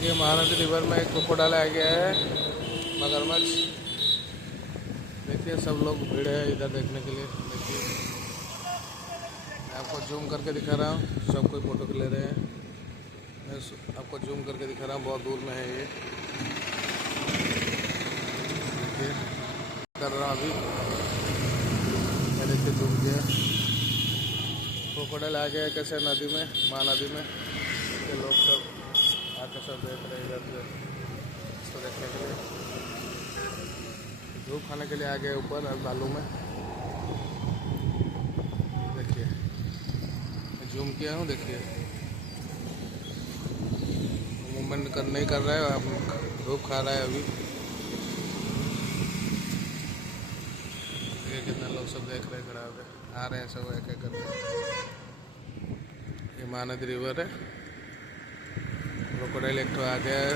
देखिए महानदी रिवर में एक क्रोकोडाइल आ गया है, मगरमच्छ। देखिए सब लोग भीड़ है इधर देखने के लिए। देखिए मैं आपको जूम करके दिखा रहा हूँ, सब कोई फ़ोटो ले रहे हैं। मैं आपको जूम करके दिखा रहा हूँ, बहुत दूर में है ये। देखिए कर रहा हूँ अभी मैं, देखिए जूम किया। क्रोकोडाइल आ गया है कैसे नदी में, महानदी में। ये लोग सब आके सब देख रहे हैं इधर से, इसको देखने के लिए। धूप खाने के लिए आ गए ऊपर बालू में। देखिए मैं जूम किया हूँ, देखिए मूवमेंट नहीं कर रहा है, अब धूप खा रहा है अभी। देखिए कितना लोग सब देख रहे हैं, खड़ा होकर आ रहे हैं सब एक एक करके। ये महानदी रिवर है। क्रोकोडाइल एक तो आ गया है।